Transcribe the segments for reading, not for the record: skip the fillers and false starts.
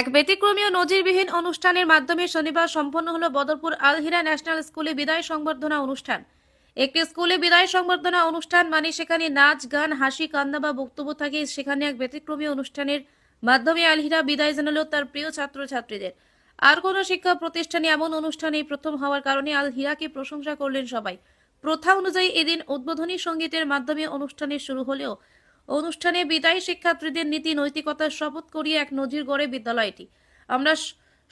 এক ব্যতিক্রমী ও নজিরবিহীন অনুষ্ঠানের মাধ্যমে শনিবার সম্পন্ন হলো বদরপুর আলহিরা ন্যাশনাল স্কুলে বিদায় সংবর্ধনা অনুষ্ঠান। একটি স্কুলে বিদায় সংবর্ধনা অনুষ্ঠান মানে সেখানে নাচ গান হাসি কান্না বা বক্তব্য থাকে। সেখানে এক ব্যতিক্রমী অনুষ্ঠানের মাধ্যমে আলহিরা বিদায় জানালো তার প্রিয় ছাত্রছাত্রীদের। আর কোনো শিক্ষা প্রতিষ্ঠানে এমন অনুষ্ঠানে প্রথম হওয়ার কারণে আলহিরাকে প্রশংসা করলেন সবাই। প্রথা অনুযায়ী এদিন উদ্বোধনী সঙ্গীতের মাধ্যমে অনুষ্ঠানের শুরু হলেও অনুষ্ঠানে বিদায়ী শিক্ষার্থীদের নীতি নৈতিকতার শপথ করিয়ে এক নজির গড়ে বিদ্যালয়টি। আমরা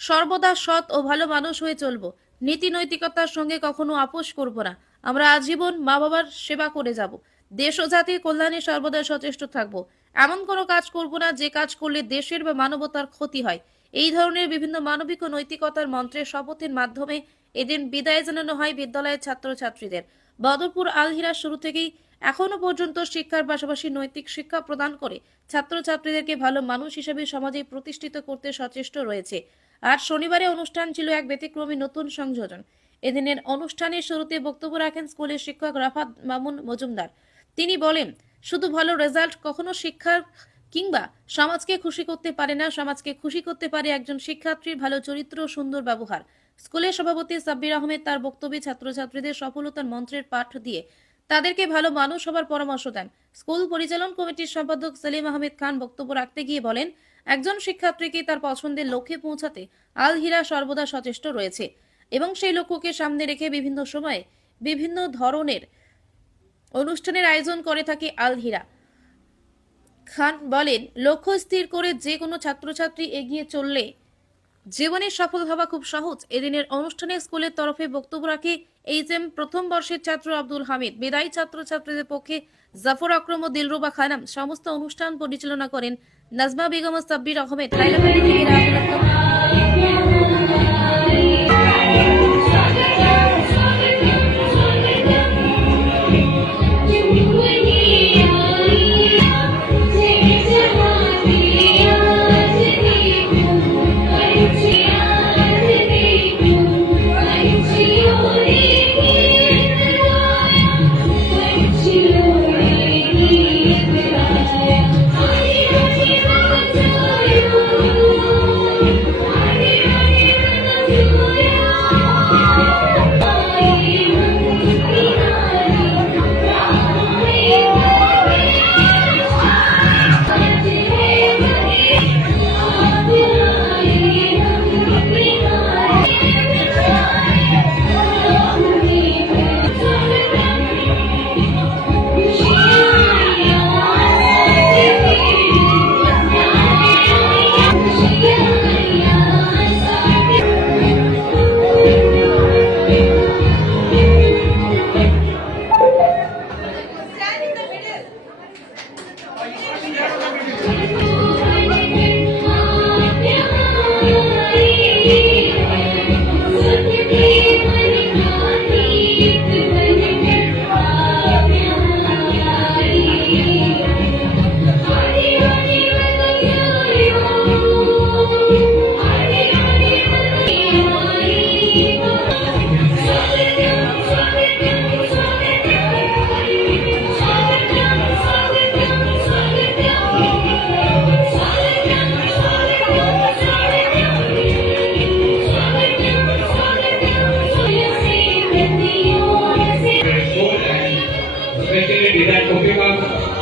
সর্বদা সৎ ও ভালো মানুষ হয়ে চলব, নীতি নৈতিকতার সঙ্গে কখনো আপোষ করব না। আমরা আজীবন মা বাবার সেবা করে যাব, দেশ ও জাতির কল্যাণে সর্বদা সচেষ্ট থাকব। এমন কোনো কাজ করব না যে কাজ করলে দেশের বা মানবতার ক্ষতি হয়। এই ধরনের বিভিন্ন মানবিক ও নৈতিকতার মন্ত্রের শপথের মাধ্যমে এদিন বিদায় জানানো হয় বিদ্যালয়ের ছাত্রছাত্রীদের। বদরপুর আলহিরা শুরু থেকেই এখনো পর্যন্ত শিক্ষার পাশাপাশি নৈতিক শিক্ষা প্রদান করে ছাত্রছাত্রীদেরকে ভালো মানুষ হিসেবে সমাজে প্রতিষ্ঠিত করতে সচেষ্ট রয়েছে। আর শনিবারে অনুষ্ঠান ছিল এক ব্যতিক্রমী নতুন সংযোজন। এদিনের অনুষ্ঠানের শুরুতে বক্তব্য রাখেন স্কুলের শিক্ষক রাফাত মামুন মজুমদার। তিনি বলেন, শুধু ভালো রেজাল্ট কখনো শিক্ষার কিংবা সমাজকে খুশি করতে পারে না, সমাজকে খুশি করতে পারে একজন শিক্ষার্থীর ভালো চরিত্র ও সুন্দর ব্যবহার। স্কুলের সভাপতি সাব্বির আহমেদ তার বক্তব্যে ছাত্রছাত্রীদের সফলতার মন্ত্রের পাঠ দিয়ে তাদেরকে ভালো মানুষ হবার পরামর্শ দেন। স্কুল পরিচালন কমিটির সম্পাদক সেলিম আহমেদ খান বক্তব্য রাখতে গিয়ে বলেন, একজন শিক্ষার্থীকে তার পছন্দের লক্ষ্যে পৌঁছাতে আলহিরা সর্বদা সচেষ্ট রয়েছে এবং সেই লক্ষ্যকে সামনে রেখে বিভিন্ন সময়ে বিভিন্ন ধরনের অনুষ্ঠানের আয়োজন করে থাকে আলহিরা। খান বলেন, লক্ষ্য স্থির করে যে কোনো ছাত্রছাত্রী এগিয়ে চললে জীবনে সফল হওয়া খুব সহজ। এদিনের অনুষ্ঠানে স্কুলের তরফে বক্তব্য রাখে এইচএম প্রথম বর্ষের ছাত্র আব্দুল হামিদ, বিদায়ী ছাত্রছাত্রীদের পক্ষে জাফর আকরম ও দিলরুবা খানম। সমস্ত অনুষ্ঠান পরিচালনা করেন নাজমা বেগম ও সাব্বির Ahmed.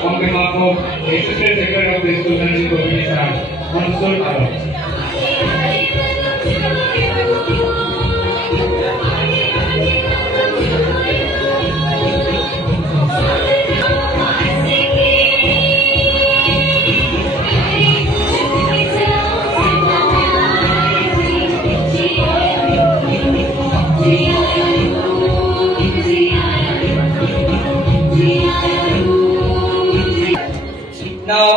On behalf of the Assistant Secretary of the School Management Commission, Mansur Alam. Now,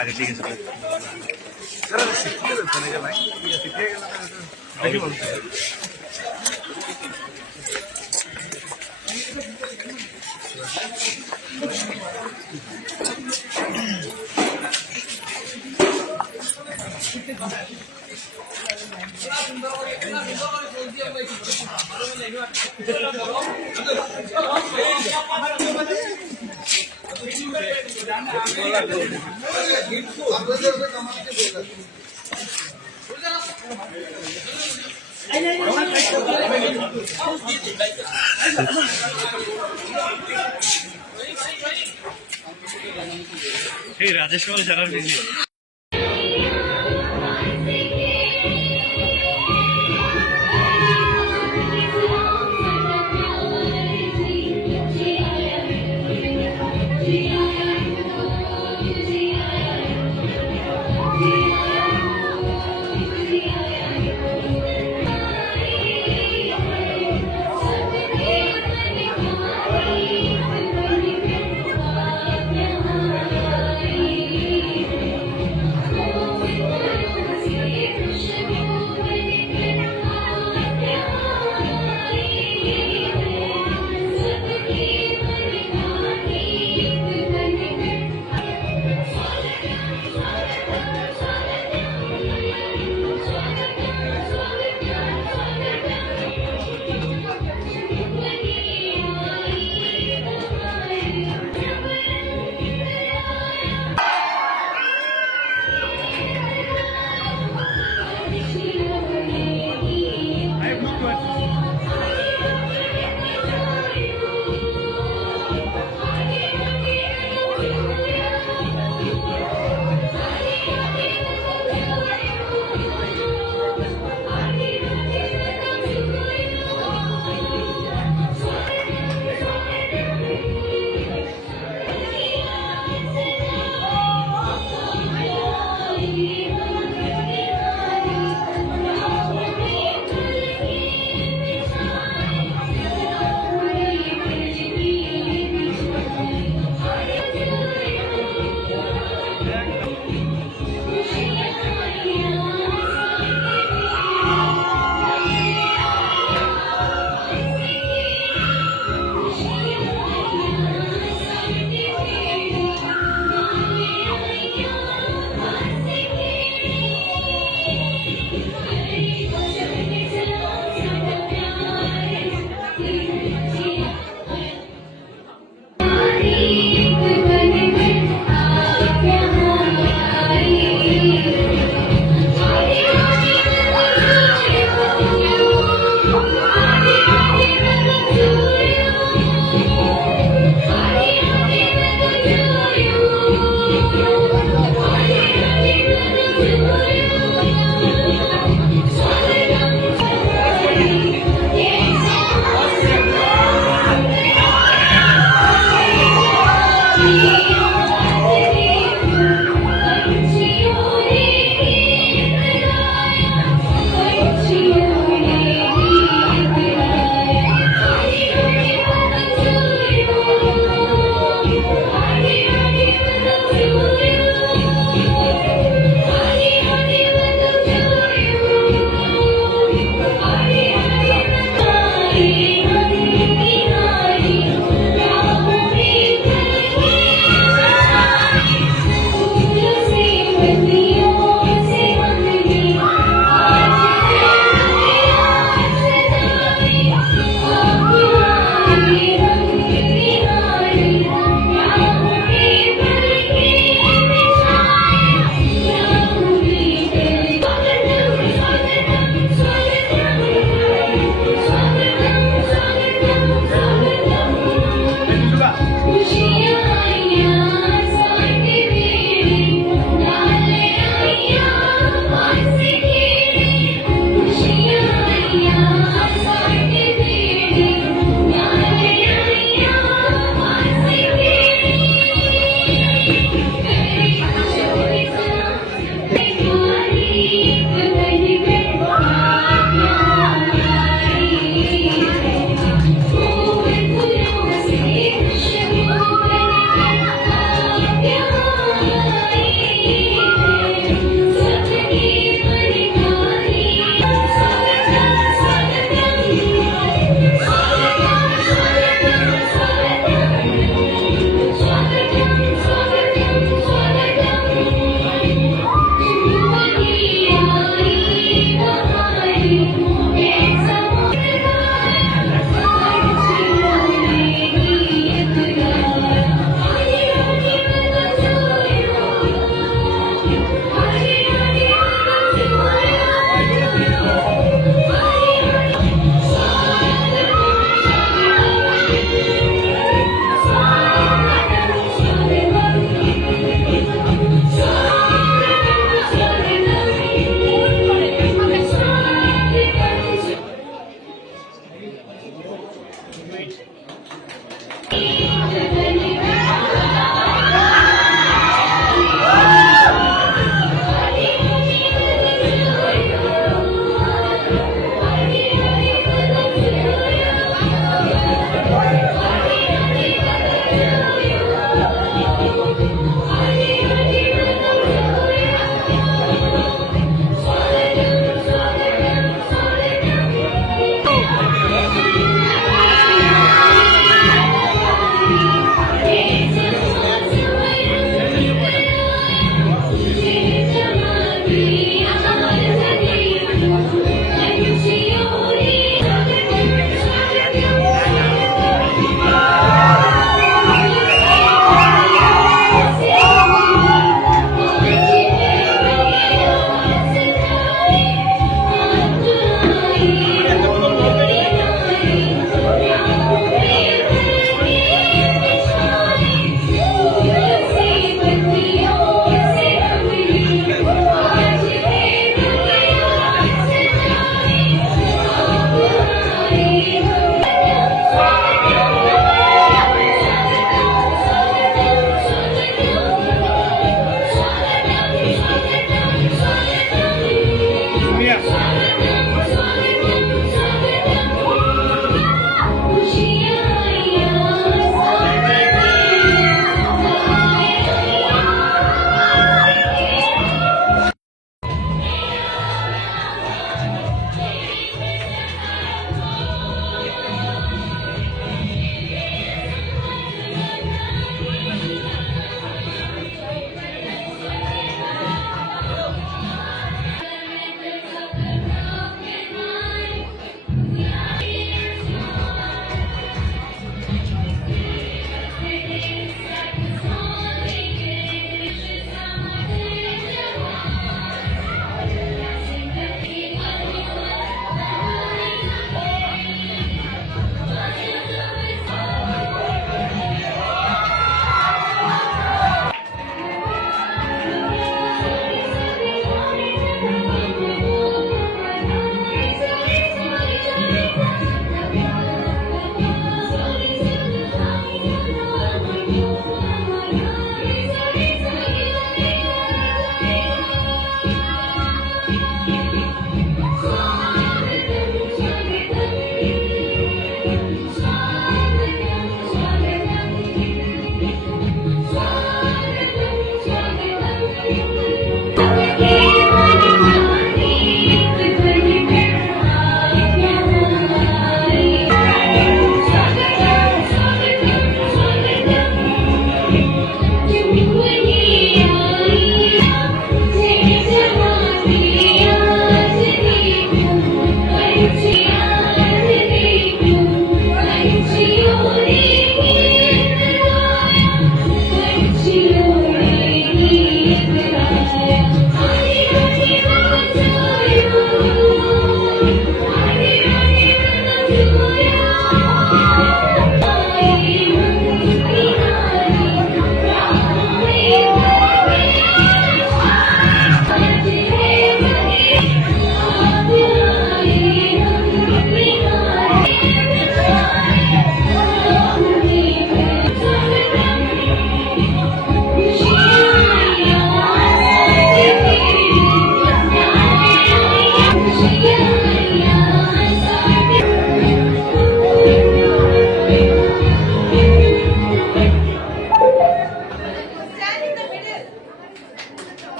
আগে ঠিক আছে এই রাজেশ জানার video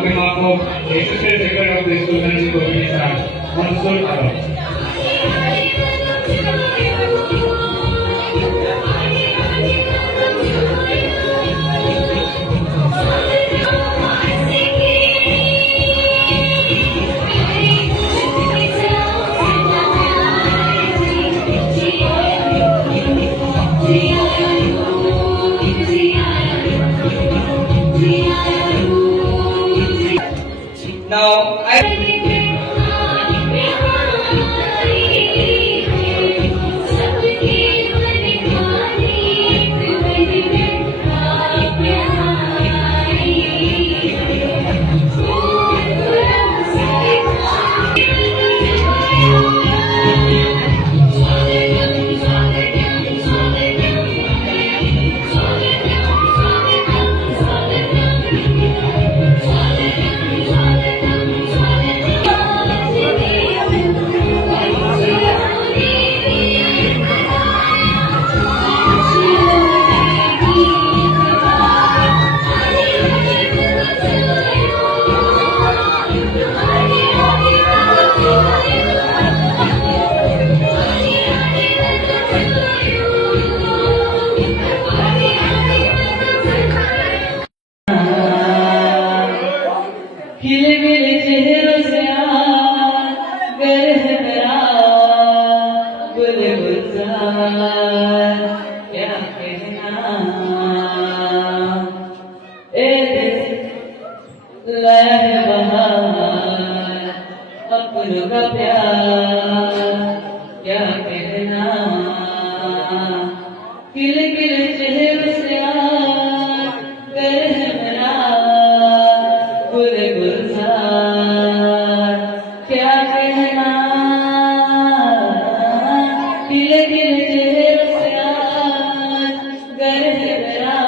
on behalf of Assistant Secretary of the School Management Committee, Sir Mansur Alam. Now, I खिले खिले चेहरों से गर है मेरा गुल गुलजार क्या कहना ए दिल लहर बहार अपनों का प्यार क्या कहना खिले खिले चेहरों से गर है मेरा गुल गुलजार क्या कहना खिले खिले चेहरे से गर है मेरा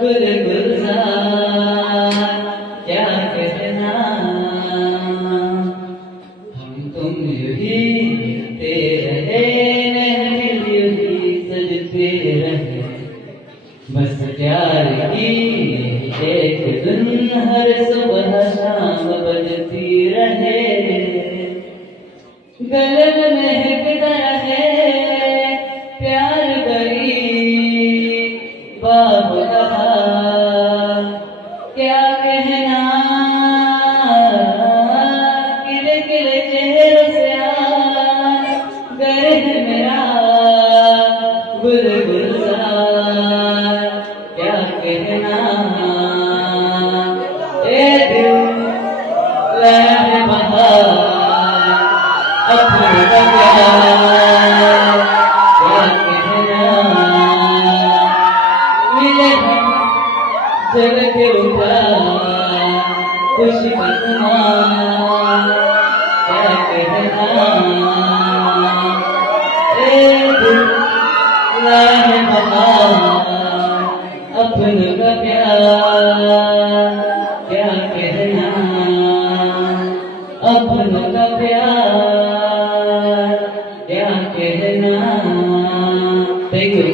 गुल गुलजार क्या कहना हम तुम यूही तेरे रहे महफिल यूही सजते रहे बस प्यार की एक धुन हर सुबह शाम बजती रहे गले में महकता रहे प्यार भरी बाब कहा क्या कहना किले किले चेहरों से गर है मेरा गुल गुलजार क्या कहना ए दिल लहर बहार अपनों का प्यार क्या कहना मिले हम जग के उठा खुशी का तुम्हार क्या कहना ए दिल लहर बहार अपनों का प्यार क्या कहना अपनों का प्यार क्या कहना thank you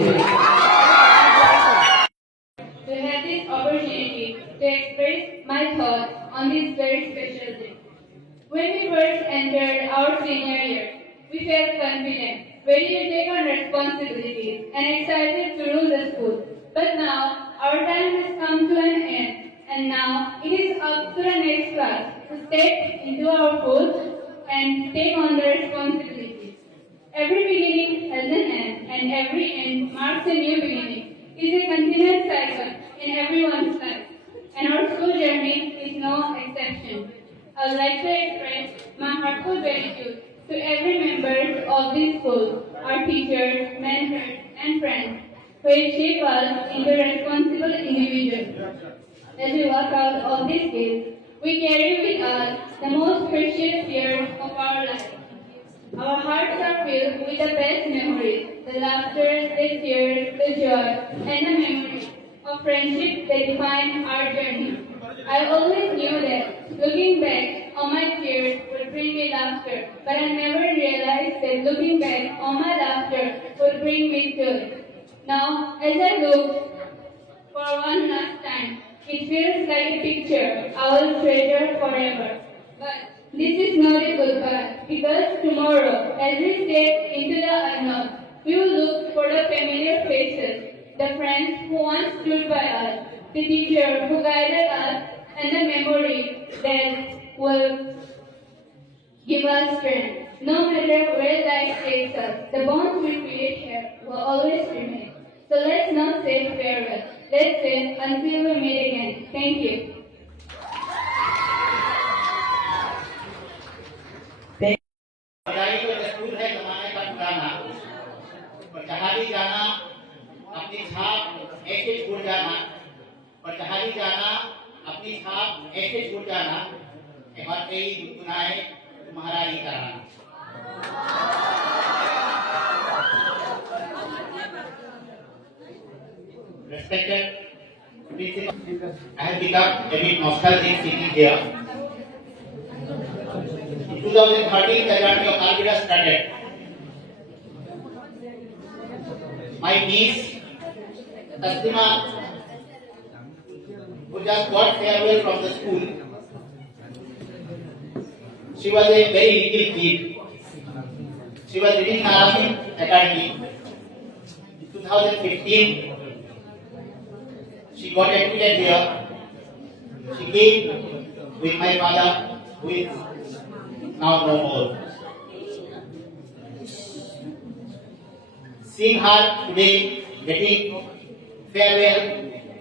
To have this opportunity to express my thoughts on this very special day. When we first entered our senior year, we felt confident, ready to take on responsibilities and excited to rule the school. But now, our time has come to an end, and now it is up to the next class to step into our school and take on the responsibilities. Every beginning has an end, and every end marks a new beginning. It is a continuous cycle in everyone's life, and our school journey is no exception. I would like to express my heartfelt gratitude to every member of this school, our teachers, mentors, and friends who have shaped us into responsible individuals. As we walk out of this gate, we carry with us the most precious years of our life. Our hearts are filled with the best memories, the laughter, the tears, the joy, and the memories of friendship that define our journey. I always knew that looking back, all my tears would bring me laughter, but I never realized that looking back, all my laughter would bring me joy. Now, as I look for one last time It feels like a picture I will treasure forever. But this is not a goodbye, because tomorrow, as we step into the unknown, we will look for the familiar faces, the friends who once stood by us, the teacher who guided us, and the memory that will give us strength. No matter where life takes us, the bonds we create here will always remain. So let's not say farewell. Let's say until we meet again. Thank you. पढ़ाई तो दस्तूर है जमाने का पुराना, पर जहादी जाना अपनी छाप ऐसे छोड़ जाना, पर जहादी जाना अपनी छाप ऐसे छोड़ जाना कि हर कई गुनाहें तुम्हारा ही कराना। Respected principal, I have become a bit nostalgic sitting here. In 2013, the journey of Alvira started. My niece, Taslima, who just got farewell from the school, she was a very little kid. She was reading Arabic Academy. In 2015, she got admitted here. She came with my father, who is now no more. Seeing her today getting farewell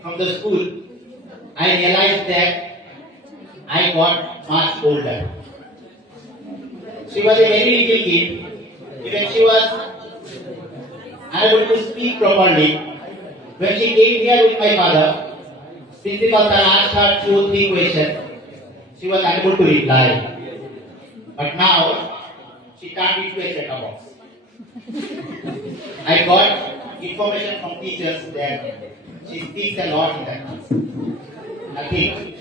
from the school, I realized that I got much older. She was a very little kid. Even she was unable to speak properly. When she came here with my father, principal sir asked her 2 or 3 questions. She was unable to reply. But now, she turned into a set-top box. I got information from teachers that she speaks a lot in that class. I think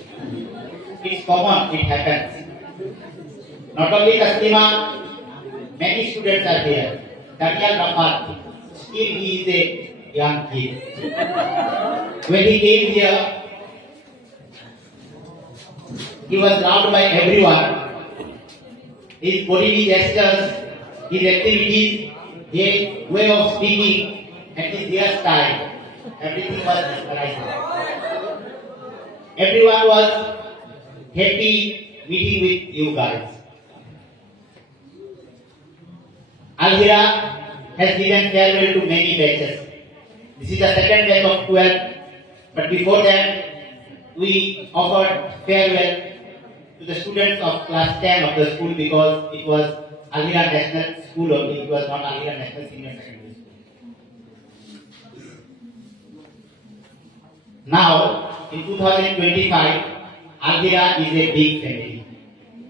it's common, it happens. Not only Taslima, many students are here. Daniel Rafat, still he is a young kid. When he came here, he was loved by everyone. His bodily gestures, his activities, his way of speaking, and his hairstyle, everything was mesmerizing. Everyone was happy meeting with you guys. Alvira has given farewell to many batches. This is the second batch of 12, but before that, we offered farewell to the students of class 10 of the school because it was Alvira National School only, it was not Alvira National Senior Secondary School. Now, in 2025, Alvira is a big family.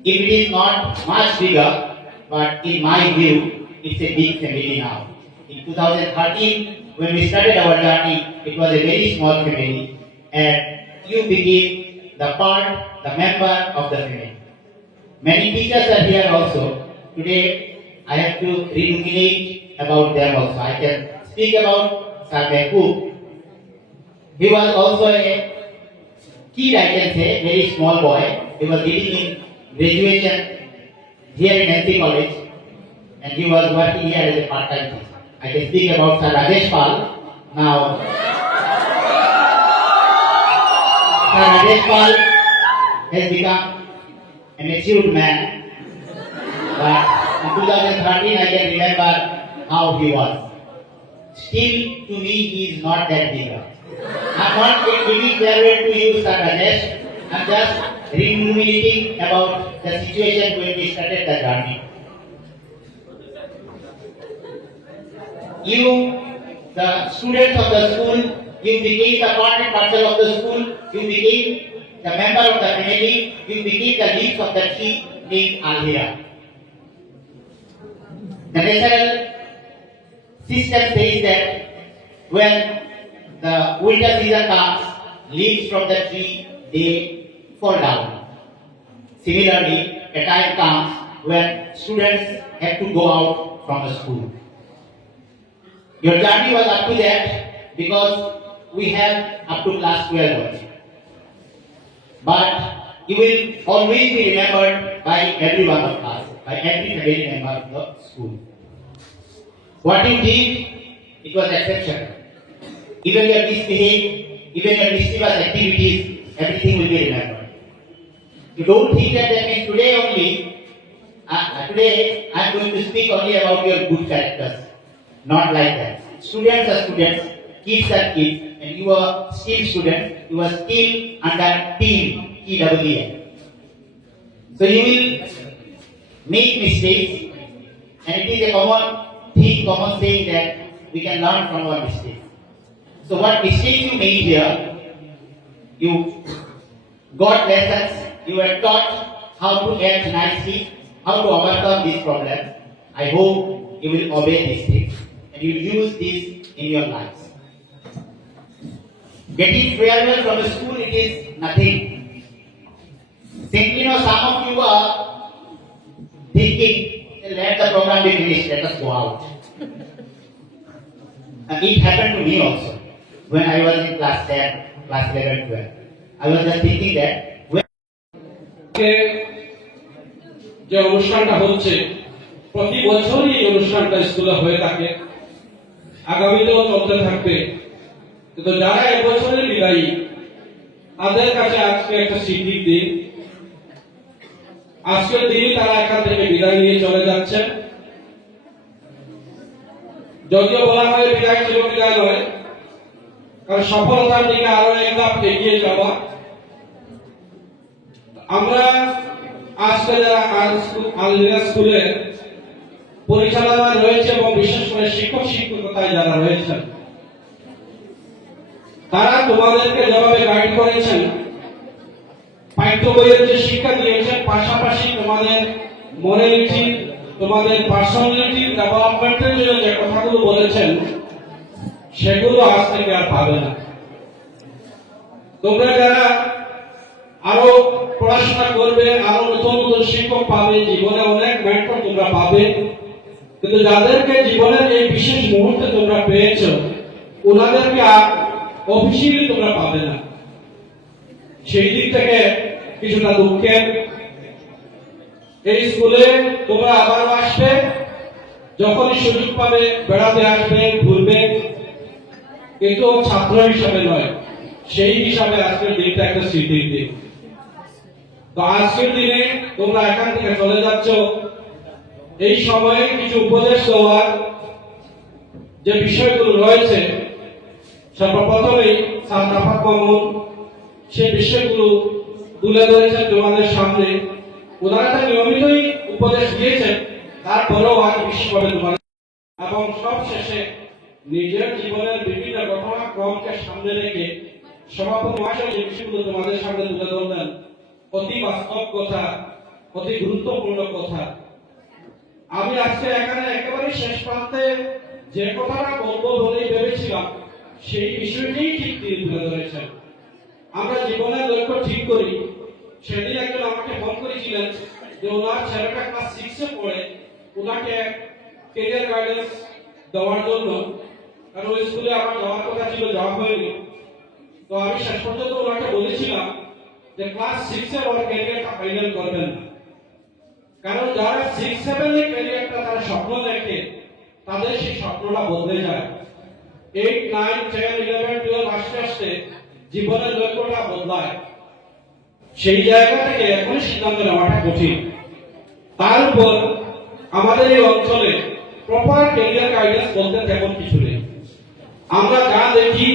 If it is not much bigger, but in my view, it's a big family now. In 2013, when we started our journey, it was a very small family, and you became the part, the member of the family. Many teachers are here also. Today, I have to reluminate about them also. I can speak about Sir Mehboob. He was also a kid, I can say, very small boy. He was getting in graduation here in NC College, and he was working here as a part-time teacher. I can speak about Sir Rajesh Pal. Now, Sir Rajesh Pal has become a matured man, but in 2013 I can remember how he was. Still, to me, he is not that bigger. I'm not giving farewell to you, Sir Rajesh. I'm just ruminating about the situation when we started the journey. You, the students of the school, you became the part and parcel of the school, you became the member of the family, you became the leaves of the tree named Alvira. The natural system says that when the winter season comes, leaves from the tree, they fall down. Similarly, a time comes when students have to go out from the school. Your journey was up to that because we have up to class 12 only. but you will always be remembered by every one of us, by every family member of the school. What you did, it was exceptional. Even your misbehavior, even your mischievous activities, everything will be remembered. You don't think that means today only, today I am going to speak only about your good characters. Not like that. Students are students, kids are kids, and you are still students, you are still under team, TWA. So you will make mistakes, and it is a common saying that we can learn from our mistakes. So what mistakes you made here, you got lessons, you were taught how to act nicely, how to overcome this problem. I hope you will obey these things and you will use this in your lives. Getting farewell from the school, it is nothing. Simply now some of you are thinking, let the program be finished, let us go out. And it happened to me also when I was in class 10, class 11, 12. I was just thinking that when যে অনুষ্ঠানটা হচ্ছে প্রতি বছরই এই অনুষ্ঠানটা স্কুলে হয়ে থাকে, আগামীতেও চলতে থাকবে। কিন্তু যারা এবছরের বিদায়ী তাদের কাছে আজকে একটা স্মৃতির দিন। আজকের দিনই তারা এখান থেকে বিদায় নিয়ে চলে যাচ্ছেন। যদিও বলা হয় বিদায় ছিল বিদায় নয়, কারণ সফলতার দিকে আরো এক ধাপ এগিয়ে যাওয়া। আমরা আজকে যারা আলহিরা স্কুলের পরিচালনায় রয়েছে এবং বিশেষ করে শিক্ষক শিক্ষকতায় যারা রয়েছেন, তারা তোমাদেরকে যেভাবে গাইড করেছেন, পাঠ্য বইয়ের যে শিক্ষা দিয়েছেন, পাশাপাশি তোমাদের মরালিটি, তোমাদের পার্সোনালিটি ডেভেলপমেন্টের জন্য যে কথাগুলো বলেছেন, সেগুলো আজ থেকে আর পাবে না। তোমরা যারা আরো পড়াশোনা করবে, আরো নতুন নতুন শিক্ষক পাবে, জীবনে অনেক মেন্টর তোমরা পাবে, কিন্তু যাদেরকে জীবনের এই বিশেষ মুহূর্তে তোমরা পেয়েছ, ওনাদেরকে অফিসিয়ালি তোমরা পাবে না। সেই দিক থেকে কিছুটা দুঃখের। এই স্কুলে তোমরা আবারও আসবে, যখনই সুযোগ পাবে বেড়াতে আসবে, ঘুরবে, কিন্তু ছাত্র হিসাবে নয়, সেই হিসাবে আজকের দিনটা একটা স্মৃতির দিন। তো আজকের দিনে তোমরা এখান থেকে চলে যাচ্ছ, এই সময়ে কিছু উপদেশ দেওয়ার যে বিষয়গুলো রয়েছে, সর্বপ্রথমেই স্যার রাফাত মামুন সেই বিষয়গুলো তুলে ধরেছেন তোমাদের সামনে। ওনারা নিয়মিতই উপদেশ দিয়েছেন, তারপরেও আজ বিশেষভাবে তোমাদের এবং সব শেষে নিজের জীবনের বিভিন্ন ঘটনাক্রমকে সামনে রেখে সভাপতি মহাশয় যে বিষয়গুলো তোমাদের সামনে তুলে ধরলেন, অতি বাস্তব কথা, অতি গুরুত্বপূর্ণ কথা। আমি আজকে এখানে একেবারে শেষ প্রান্তে যে কথাটা বলবো বলেই ভেবেছিলাম, সেই বিষয়টি ঠিক তিনি তুলে ধরেছেন। আমরা জীবনের লক্ষ্য ঠিক করি। সেদিন একজন আমাকে ফোন করেছিলেন যে ওনার ছেলেটা ক্লাস 6 এ পড়ে, ওনাকে ক্যারিয়ার গাইডেন্স দেওয়ার জন্য, কারণ ওই স্কুলে আমার যাওয়ার কথা ছিল, যাওয়া হয়নি। তো আমি শেষ পর্যন্ত ওনাকে বলেছিলাম যে ক্লাস 6 এ ওর ক্যারিয়ারটা ফাইনাল করবেন না, কারণ যারা 6-7 এ ক্যারিয়ারটা তারা স্বপ্ন দেখে, তাদের সেই স্বপ্নটা বদলে যায়। 8, 9, 10, 11, 12 আসতে আসতে জীবনের লক্ষ্যটা বদলায়। সেই জায়গা থেকে এখনই সিদ্ধান্ত নেওয়াটা কঠিন। তার উপর আমাদের এই অঞ্চলে প্রপার ক্যারিয়ার গাইডেন্স বলতে তেমন কিছু নেই। আমরা যা দেখি,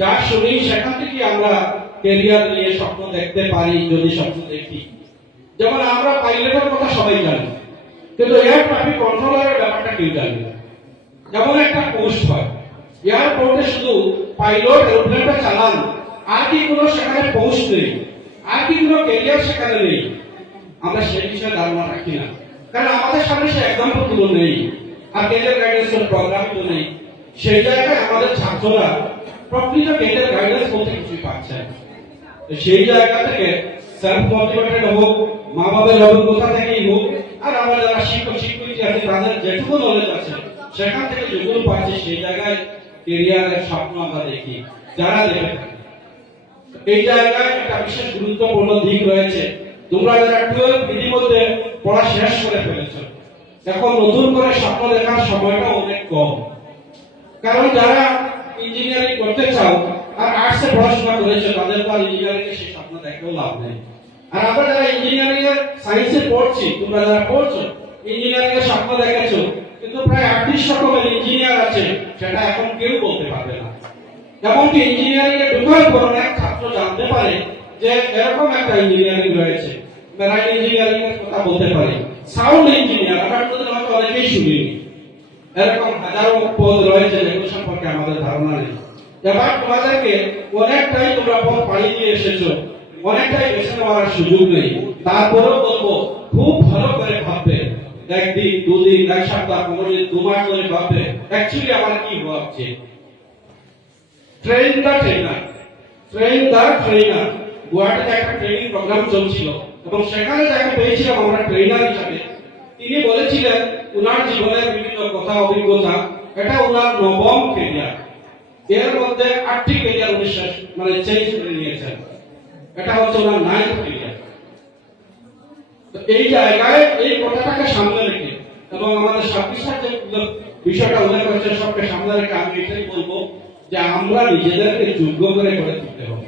যা শুনি, সেখান থেকে আমরা ক্যারিয়ার নিয়ে স্বপ্ন দেখতে পারি, যদি স্বপ্ন দেখি। যেমন আমরা পাইলটের কথা সবাই জানি, কিন্তু এয়ার ট্রাফিক কন্ট্রোলারের ব্যাপারটা কেউ জানি না। যেমন একটা পোস্ট হয় এয়ারপোর্টে, শুধু পাইলট এরোপ্লেনটা চালান, আর কি কোনো সেখানে পোস্ট নেই, আর কি কোনো ক্যারিয়ার সেখানে নেই, আমরা সেই বিষয়ে ধারণা রাখি না, কারণ আমাদের সামনে সে এক্সাম্পল গুলো নেই, আর ক্যারিয়ার গাইডেন্সের প্রোগ্রাম তো নেই। সেই জায়গায় আমাদের ছাত্ররা প্রকৃত ক্যারিয়ার গাইডেন্স বলতে কিছুই পাচ্ছে না। সেই জায়গা থেকে সেলফ মোটিভেটেড হোক, মা বাবার অভিজ্ঞতা থেকেই হোক, আর আমরা যারা শিক্ষক শিক্ষিকা আছে তাদের যেটুকু নলেজ আছে সেখান থেকে যেগুলো পাচ্ছি, সেই জায়গায় ক্যারিয়ারের স্বপ্ন আমরা দেখি, যারা দেখে থাকি। এই জায়গায় একটা বিশেষ গুরুত্বপূর্ণ দিক রয়েছে। তোমরা যারা 12 ইতিমধ্যে পড়া শেষ করে ফেলেছো, এখন নতুন করে স্বপ্ন দেখার সময়টা অনেক কম। কারণ যারা ইঞ্জিনিয়ারিং করতে চাও আর আর্টসে পড়াশোনা করেছো, তাদের তো আর ইঞ্জিনিয়ারিং এর সেই স্বপ্ন দেখেও লাভ নেই। আর আমরা যারা ইঞ্জিনিয়ারিং এর সায়েন্সে পড়ছি, তোমরা যারা পড়ছো ইঞ্জিনিয়ারিং এর স্বপ্ন দেখেছো, কিন্তু প্রায় 38 রকমের ইঞ্জিনিয়ার আছে, সেটা এখন কেউ বলতে পারবে না। এমনকি ইঞ্জিনিয়ারিং এ ঢোকার পর অনেক ছাত্র জানতে পারে যে এরকম একটা ইঞ্জিনিয়ারিং রয়েছে, মেরাইন ইঞ্জিনিয়ারিং এর কথা বলতে পারে, সাউন্ড ইঞ্জিনিয়ার, আমরা তোদের হয়তো অনেকেই শুনিনি। এরকম হাজারো পদ রয়েছে যেগুলো সম্পর্কে আমাদের ধারণা নেই। এবার তোমাদেরকে অনেকটাই তোমরা পথ পাড়ি দিয়ে এসেছো, অনেকটাই বেছে নেওয়ার সুযোগ নেই। তারপরেও বলবো খুব ভালো করে ভাববে, একদিন, দুদিন, এক সপ্তাহ, 15 দিন, 2 মাস ধরে ভাববে অ্যাকচুয়ালি আমার কি হওয়া উচিত। ট্রেন দ্য ট্রেনার গুয়াহাটিতে একটা ট্রেনিং প্রোগ্রাম চলছিল এবং সেখানে যাকে পেয়েছিলাম আমরা ট্রেনার হিসাবে, তিনি বলেছিলেন উনার জীবনের বিভিন্ন কথা, অভিজ্ঞতা, এটা উনার 9ম ক্যারিয়ার। এর মধ্যে 8টি ক্যারিয়ার উনি চেঞ্জ করে নিয়েছেন, এটা হচ্ছে ওনার 9th ক্যারিয়ার। তো এই জায়গায় এই কথাটাকে সামনে রেখে এবং আমাদের সাথে যে বিষয়টা উল্লেখ করেছে সবকে সামনে রেখে আমি এটাই বলবো যে আমরা নিজেদেরকে যোগ্য করে গড়ে তুলতে হবে,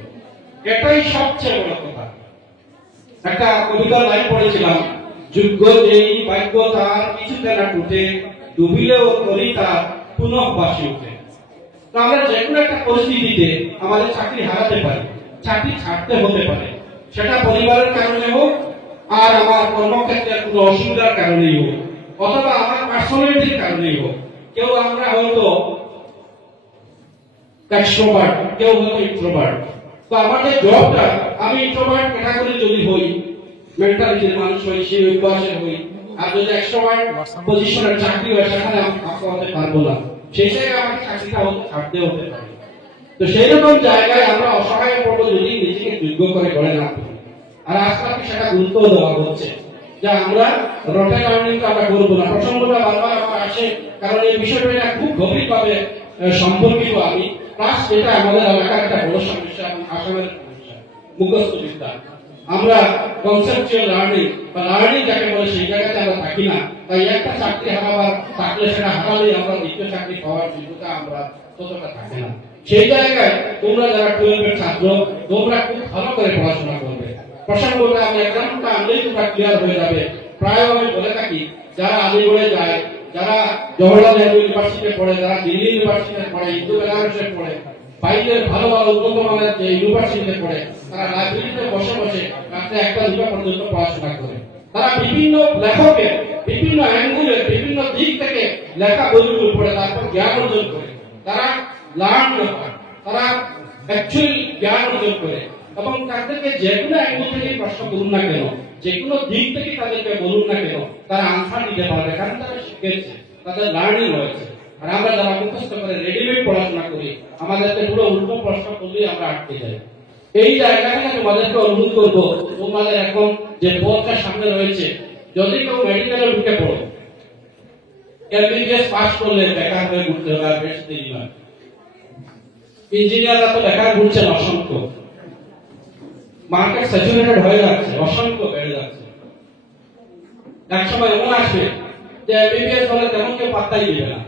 এটাই সবচেয়ে বড় কথা। একটা কবিতার লাইন পড়েছিলাম, যোগ্য যেই ভাগ্য তার কিছুতে না টুটে, ডুবিলেও করি তার পুনঃ বাসি উঠে। তো আমরা যে কোনো একটা পরিস্থিতিতে আমাদের চাকরি হারাতে পারি, চাকরি ছাড়তে হতে পারে, সেটা পরিবারের কারণে হোক আর আমার কর্মক্ষেত্রের কোনো অসুবিধার কারণেই হোক অথবা আমার পার্সোনালিটির কারণেই হোক। কেউ আমরা হয়তো এক্সট্রোভার্ট, কেউ হয়তো ইন্ট্রোভার্ট। তো আমাদের জবটা, আমি ইন্ট্রোভার্ট ক্যাটাগরি যদি হই, মেন্টালিটির মানুষ হই, সেই অভ্যাসের হই, আর যদি এক্সট্রোভার্ট পজিশনের চাকরি হয় সেখানে আমি কাজ করতে পারবো না, সেই জায়গায় আমাকে চাকরিটা ছাড়তে হতে পারে। তো সেই রকম জায়গায় আমরা অসহায় পড়বো যদি নিজেকে যোগ্য করে গড়ে না তুলি। আর আজকে সেটা গুরুত্ব দেওয়া হচ্ছে যে আমরা রটেন লার্নিংটা আমরা করবো না। প্রসঙ্গটা বারবার আমার আসে কারণ এই বিষয়টা খুব গভীরভাবে সম্পর্কিত। আমি প্লাস এটা আমাদের এলাকার একটা বড় সমস্যা এবং আসামের সমস্যা, মুখস্থ বিদ্যা। আমরা কনসেপচুয়াল লার্নিং বা লার্নিং যাকে বলে সেই জায়গাতে আমরা থাকি না। তাই একটা চাকরি হারাবার থাকলে সেটা হারালেই আমরা দ্বিতীয় চাকরি পাওয়ার যোগ্যতা আমরা ততটা থাকে না। সেই জায়গায় তোমরা যারা 12 এর ছাত্র, তোমরা খুব ভালো করে পড়াশোনা করবে। প্রসঙ্গটা আমি এক্সামটা আনলেই তোমরা ক্লিয়ার হয়ে যাবে। প্রায় আমি বলে থাকি, যারা আলিগড়ে যায়, যারা জওহরলাল নেহরু ইউনিভার্সিটিতে পড়ে, যারা দিল্লি ইউনিভার্সিটিতে পড়ে, ইন্দু বেনারসে পড়ে, বাইরের ভালো ভালো উন্নত মানের যে ইউনিভার্সিটিতে পড়ে, তারা লাইব্রেরিতে বসে বসে রাত্রে 1টা-2টা পর্যন্ত পড়াশোনা করে। তারা বিভিন্ন লেখকের বিভিন্ন অ্যাঙ্গুলের বিভিন্ন দিক থেকে লেখা বইগুলো পড়ে তারপর জ্ঞান অর্জন করে। তারা লার্ন করে, তারা অ্যাকচুয়ালি জ্ঞান অর্জন করে এবং তাদেরকে যে কোনো অ্যাঙ্গুল থেকে প্রশ্ন করুন না কেন, যে কোনো দিক থেকে তাদেরকে বলুন না কেন, তারা আনসার দিতে পারবে, কারণ তারা শিখেছে, তাদের লার্নিং রয়েছে। আর আমরা যারা মুখস্থ করে রেডিমেড পড়াশোনা করি, আমাদেরকে পুরো উল্টো প্রশ্ন করলেই আমরা আটকে যাই। এই জায়গাটা তোমাদেরকে অনুরোধ করবো, তোমাদের এখন যে পথটা সামনে রয়েছে, যদি কেউ মেডিকেলে ঢুকে পড়ো, এমবিবিএস পাস করলে বেকার হয়ে ঘুরতে হবে, আর বেশি দেরি নয়। ইঞ্জিনিয়াররা তো বেকার ঘুরছেন অসংখ্য, মার্কেট স্যাচুরেটেড হয়ে যাচ্ছে, অসংখ্য বেড়ে যাচ্ছে। এক সময় এমন আসবে যে এমবিবিএস হলে তেমন কেউ পাত্তাই দিবে না।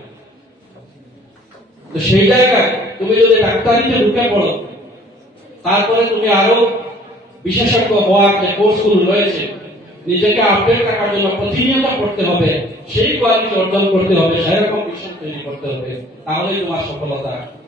তো সেই জায়গায় তুমি যদি ডাক্তারিতে ঢুকে পড়ো, তারপরে তুমি আরো বিশেষজ্ঞ হওয়ার যে কোর্সগুলো রয়েছে, নিজেকে আপডেট রাখার জন্য প্রতিনিয়ত পড়তে হবে, সেই কোয়ালিটি অর্জন করতে হবে, সেরকম মিশন তৈরি করতে হবে, তাহলেই তোমার সফলতা আসবে।